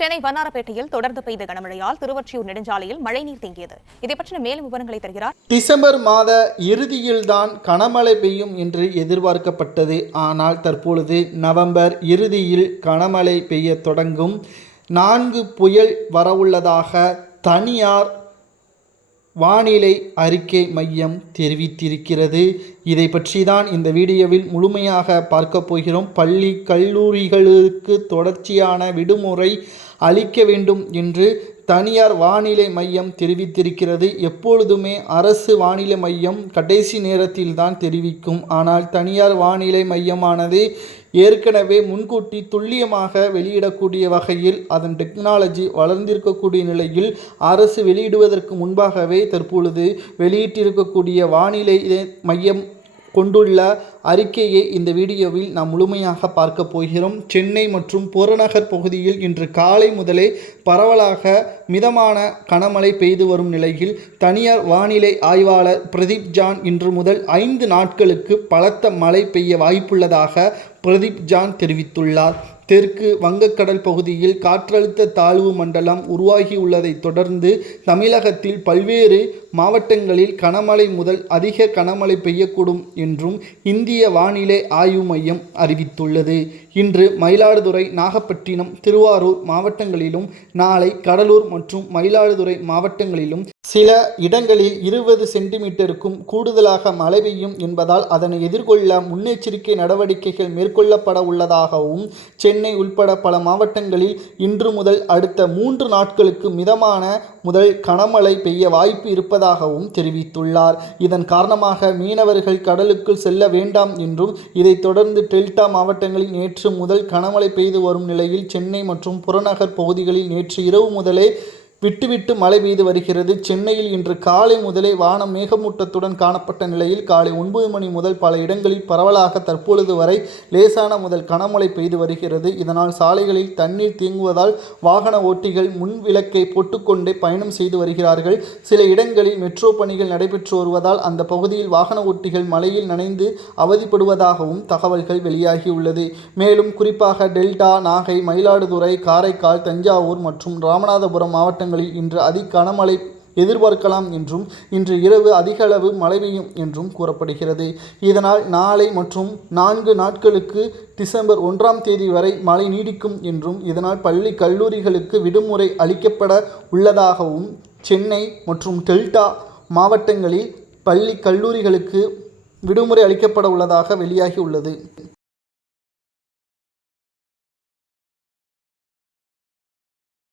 சென்னை வண்ணாரப்பேட்டையில் தொடர்ந்து பெய்த கனமழையால் திருவொற்றியூர் நெடுஞ்சாலையில் மழைநீர் தேங்கியது. இதை பற்றின மேலும் விவரங்களை தருகிறார். டிசம்பர் மாத இறுதியில்தான் கனமழை பெய்யும் என்று எதிர்பார்க்கப்பட்டது. ஆனால் தற்பொழுது நவம்பர் இறுதியில் கனமழை பெய்ய தொடங்கும். 4 புயல் வரவுள்ளதாக தனியார் வானிலை அறிக்கை மையம் தெரிவித்திருக்கிறது. இதை பற்றி தான் இந்த வீடியோவில் முழுமையாக பார்க்க போகிறோம். பள்ளி கல்லூரிகளுக்கு தொடர்ச்சியான விடுமுறை அளிக்க வேண்டும் என்று தனியார் வானிலை மையம் தெரிவித்திருக்கிறது. எப்பொழுதுமே அரசு வானிலை மையம் கடைசி நேரத்தில் தான் தெரிவிக்கும். ஆனால் தனியார் வானிலை மையமானது ஏற்கனவே முன்கூட்டி துல்லியமாக வெளியிடக்கூடிய வகையில் அதன் டெக்னாலஜி வளர்ந்திருக்கக்கூடிய நிலையில் அரசு வெளியிடுவதற்கு முன்பாகவே தற்பொழுது வெளியிட்டிருக்கக்கூடிய வானிலை மையம் கொண்டுள்ள அறிக்கையை இந்த வீடியோவில் நாம் முழுமையாக பார்க்க போகிறோம். சென்னை மற்றும் புறநகர் பகுதியில் இன்று காலை முதலே பரவலாக மிதமான கனமழை பெய்து வரும் நிலையில் தனியார் வானிலை ஆய்வாளர் பிரதீப் ஜான் இன்று முதல் 5 நாட்களுக்கு பலத்த மழை பெய்ய வாய்ப்புள்ளதாக பிரதீப் ஜான் தெரிவித்துள்ளார். தெற்கு வங்கக்கடல் பகுதியில் காற்றழுத்த தாழ்வு மண்டலம் உருவாகியுள்ளதை தொடர்ந்து தமிழகத்தில் பல்வேறு மாவட்டங்களில் கனமழை முதல் அதிக கனமழை பெய்யக்கூடும் என்றும் இந்திய வானிலை ஆய்வு மையம் அறிவித்துள்ளது. இன்று மயிலாடுதுறை, நாகப்பட்டினம், திருவாரூர் மாவட்டங்களிலும் நாளை கடலூர் மற்றும் மயிலாடுதுறை மாவட்டங்களிலும் சில இடங்களில் 20 சென்டிமீட்டருக்கும் கூடுதலாக மழை பெய்யும் என்பதால் அதனை எதிர்கொள்ள முன்னெச்சரிக்கை நடவடிக்கைகள் மேற்கொள்ளப்பட உள்ளதாகவும் சென்னை உள்பட பல மாவட்டங்களில் இன்று முதல் அடுத்த 3 நாட்களுக்கு மிதமான முதல் கனமழை பெய்ய வாய்ப்பு இருப்பதாகவும் தெரிவித்துள்ளார். இதன் காரணமாக மீனவர்கள் கடலுக்குள் செல்ல வேண்டாம் என்றும், இதைத் தொடர்ந்து டெல்டா மாவட்டங்களில் நேற்று முதல் கனமழை பெய்து வரும் நிலையில் சென்னை மற்றும் புறநகர் பகுதிகளில் நேற்று இரவு முதலே விட்டுவிட்டு மழை பெய்து வருகிறது. சென்னையில் இன்று காலை முதலே வானம் மேகமூட்டத்துடன் காணப்பட்ட நிலையில் காலை 9 மணி முதல் பல இடங்களில் பரவலாக தற்பொழுது வரை லேசான முதல் கனமழை பெய்து வருகிறது. இதனால் சாலைகளில் தண்ணீர் தேங்குவதால் வாகன ஓட்டிகள் முன் விளக்கை போட்டுக்கொண்டே பயணம் செய்து வருகிறார்கள். சில இடங்களில் மெட்ரோ பணிகள் நடைபெற்று வருவதால் அந்த பகுதியில் வாகன ஓட்டிகள் மழையில் நனைந்து அவதிப்படுவதாகவும் தகவல்கள் வெளியாகியுள்ளது. மேலும் குறிப்பாக டெல்டா, நாகை, மயிலாடுதுறை, காரைக்கால், தஞ்சாவூர் மற்றும் ராமநாதபுரம் மாவட்டங்கள் இன்று அதிக கனமழை எதிர்பார்க்கலாம் என்றும் இன்று இரவு அதிக அளவு மழை பெய்யும் என்றும் கூறப்படுகிறது. இதனால் நாளை மற்றும் 4 நாட்களுக்கு டிசம்பர் 1ஆம் தேதி வரை மழை நீடிக்கும் என்றும், இதனால் பள்ளி கல்லூரிகளுக்கு விடுமுறை அளிக்கப்பட உள்ளதாகவும் சென்னை மற்றும் டெல்டா மாவட்டங்களில் பள்ளி கல்லூரிகளுக்கு விடுமுறை அளிக்கப்பட உள்ளதாக வெளியாகி உள்ளது.